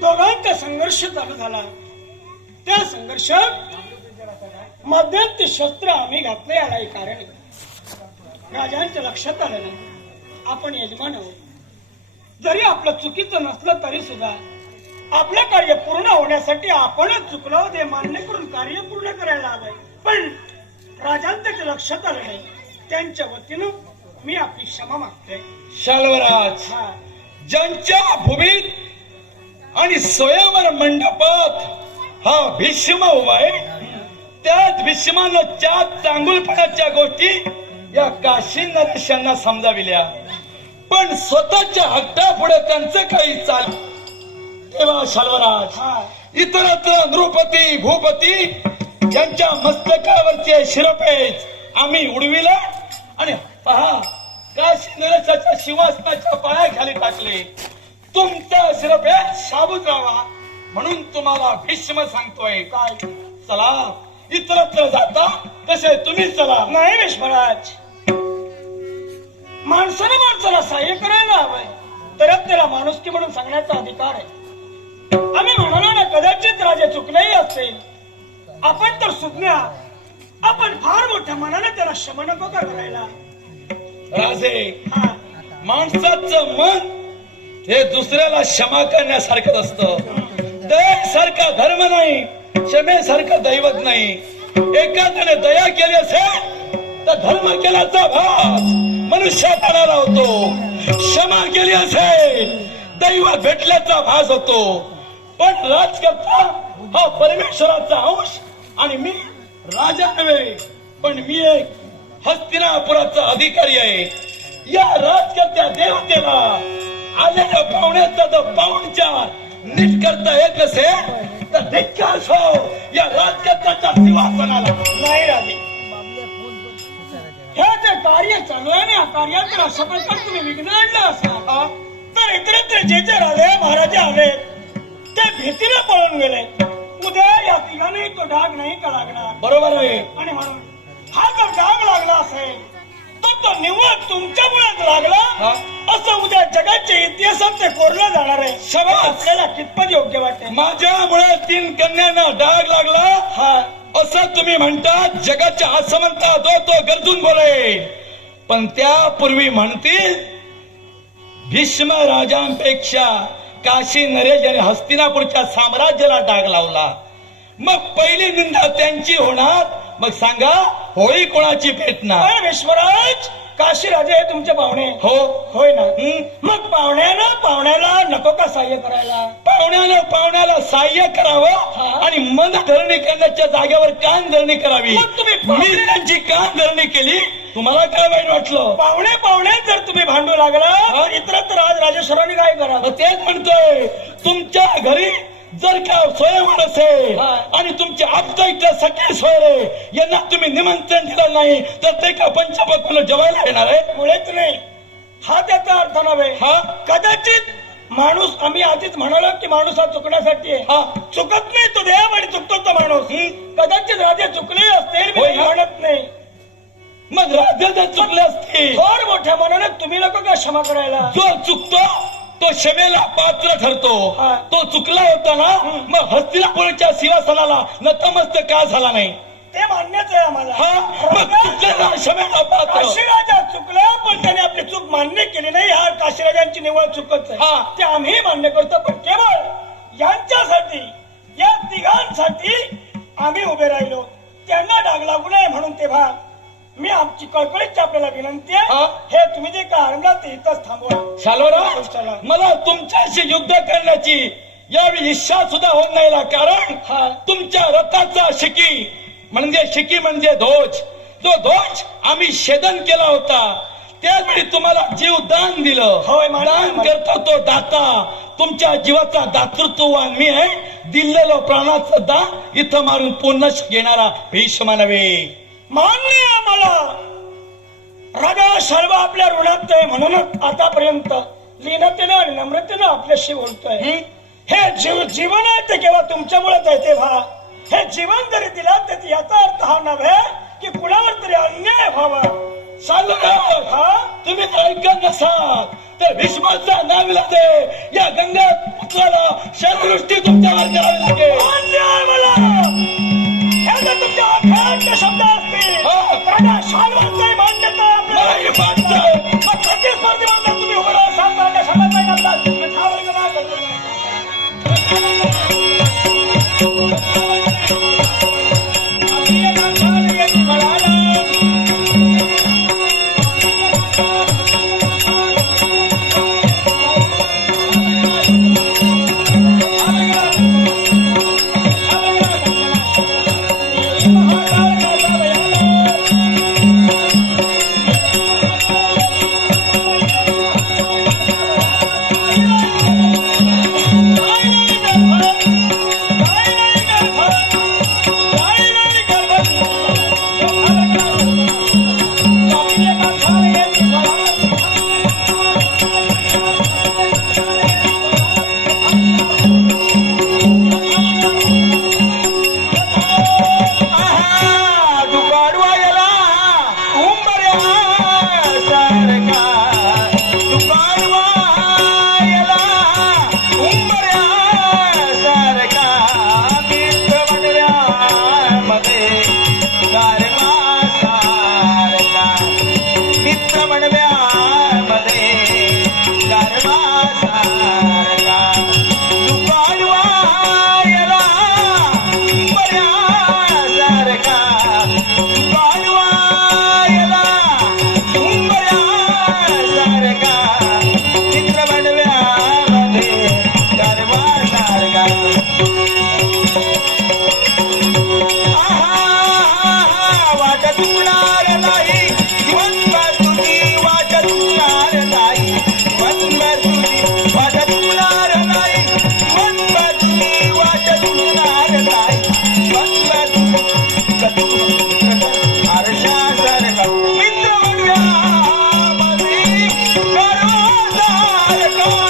दोघांचा संघर्ष चालू झाला. त्या संघर्षात मध्यंत शस्त्र आम्ही घातले याला एक कारण. राजांच्या लक्षात आलं नाही. आपण यजमान आहोत. जरी आपलं चुकीचं नसलं तरी सुद्धा आपलं कार्य पूर्ण होण्यासाठी आपणच चुकलो हे मान्य करून कार्य पूर्ण करायला आलंय पण राजांच्या लक्षात आलं नाही त्यांच्या वतीनं मी आपली क्षमा मागतोय. शाल्वराज हा. ज्यांच्या भूमीत आणि स्वयंवर मंडपात हा भीष्म उभा आहे त्याच भीष्मानं चार चांगुलपणाच्या गोष्टी या काशी नरेशांना समजाविल्या. पण स्वतःच्या हट्टापुढे त्यांचं काही चाल तेव्हा शाल्वराज. इतरत्र नृपती भूपती यांच्या मस्तकावरचे शिरपेच आम्ही उडविला आणि पहा काशी नरेशाच्या सिंहासनाच्या पायाखाली टाकले. तुमचा शिरपेच शाबूत राहावा म्हणून तुम्हाला भीष्म सांगतोय. काय? चला इतरत्र जाता तसे तुम्ही चला. नाही विश्वराज माणसाने माणसाला सहाय्य करायला हवंय. तरच त्याला माणुसकी म्हणून सांगण्याचा अधिकार आहे. आम्ही म्हणालो ना कदाचित राजे चुकलेही असेल. आपण तर सुज्ञ. आपण फार मोठ्या मनाने त्याला क्षमा नको का करायला? राजे हा. माणसाचं मन हे दुसऱ्याला क्षमा करण्यासारखं असतं. दयेसारखा धर्म नाही क्षमेसारखं दैवत नाही. एखाद्याने दया केली असेल धर्म केल्याचा भाग मनुष्यात आणायला होतो. क्षमा केली असेल दैव भेटल्याचा भास होतो. पण राजकर्ता हा परमेश्वराचा अंश आणि मी राजा नव्हे पण मी एक हस्तिनापुराचा अधिकारी आहे. या राजकर्त्या देवतेला आलेल्या पाहुण्याचा जर पाहुणचार नीट करता येत असेल तर धिक्कार सो या राजकर्त्याच्या सिंहासनाला नाही राजे. हे जे कार्य चालू आहे ना कार्यात जर अशा प्रकारे तुम्ही विघ्न आणलं असाल तर इतरत्र जे जे राजे महाराजे आले ते भीतीने पळून गेले. उद्या या तिघांनाही तो डाग नाही का लागणार? बरोबर आहे. आणि म्हणून हा जर डाग लागला असेल तर तो निव्वळ तुमच्यामुळेच लागला हा. असं उद्या जगाच्या इतिहासात ते कोरलं जाणार आहे. शाबास. आपल्याला कितपत योग्य वाटते माझ्यामुळे तीन कन्यांना डाग लागला. हा. असं तुम्ही म्हणता जगाच्या असमंता जो तो गरजून बोले. पण त्यापूर्वी म्हणतील भीष्म राजांपेक्षा काशी नरेश आणि हस्तिनापूरच्या साम्राज्याला डाग लावला. मग पहिली निंदा त्यांची होणार मग सांगा होळी कोणाची भेटणार? पण विश्वराज काशी राजे हे तुमचे पाहुणे. हो. होय ना? मग पाहुण्यानं पाहुण्याला नको का सहाय्य करायला? पाहुण्यानं पाहुण्याला सहाय्य करावं. आणि मन धरणी करण्याच्या जागेवर कान धरणी करावी. मग तुम्ही पाहुणे- मी त्यांची कान धरणी केली. तुम्हाला काय वाईट वाटलं? पाहुणे पाहुणे जर तुम्ही भांडू लागला तर इतरत्र आज राजेश्वरांनी काय करावं? मग तेच म्हणतोय. तुमच्या घरी जर का स्वयंवर असेल हा. आणि तुमचे आप्त सगळे सोयरे यांना तुम्ही निमंत्रण दिलं नाही तर ते का पंचपक्वाला जेवायला येणार आहे मुळेच नाही. हा त्याचा अर्थ नव्हे. हा. कदाचित माणूस आम्ही आधीच म्हणालो की माणूस हा चुकण्यासाठी आहे. हा. चुकत नाही तो देव आणि चुकतो तो माणूस. कदाचित राजे चुकले असतील मी होय नाही ना? म्हणत नाही. मग राज्य जर चुकले असतील? फार मोठ्या मनाने तुम्ही नको का क्षमा करायला? जो चुकतो तो क्षमेला पात्र ठरतो. तो चुकला होता ना मग हस्तिनापुराच्या सिंहासनाला नतमस्तक का झाला नाही? ते मान्यच आहे आम्हाला. हा मग क्षमेला पात्र? काशीराजा चुकला पण त्याने आपली चूक मान्य केली नाही. हा काशीराजांची निवड आहे. हा. ते आम्ही मान्य करतो पण केवळ यांच्यासाठी या तिघांसाठी आम्ही उभे राहिलो. त्यांना डाग लागू नये म्हणून तेव्हा मी आमची कळकळीची आपल्याला विनंती आहे हा. हे तुम्ही जे काय आणला ते इथंच थांबवा शालोरा. मला तुमच्याशी युद्ध करण्याची यावेळी इच्छा सुद्धा होत नाही. कारण. तुमच्या रथाचा शिकी म्हणजे शिकी म्हणजे ध्वज तो ध्वज आम्ही छेदन केला होता त्यावेळी तुम्हाला जीव दान दिलं होय, मान्य दान मान्य. करतो तो दाता तुमच्या जीवाचा दातृत्ववान मी आहे दिलेलं प्राणाचं दान इथं मारून पुन्हा घेणारा भीष्म नव्हे मान्य आम्हाला. राजा सर्व आपल्या ऋणात आहे म्हणूनच आतापर्यंत लीनतेनं आणि नम्रतेनं आपल्याशी बोलतोय. हं? हे जीव जीवन आहे ते केव्हा तुमच्यामुळेच आहे ते व्हा हे जीवन जरी दिला तर याचा अर्थ हा नव्हे की कुणावर तरी अन्याय व्हावा. हा? तुम्ही ऐकत नसाल. तर भीष्माचा नाविला दे या गंगा पुत्राला शतदृष्टी तुमच्यावर करावी लागेल करतो? आपली ಕಾಲ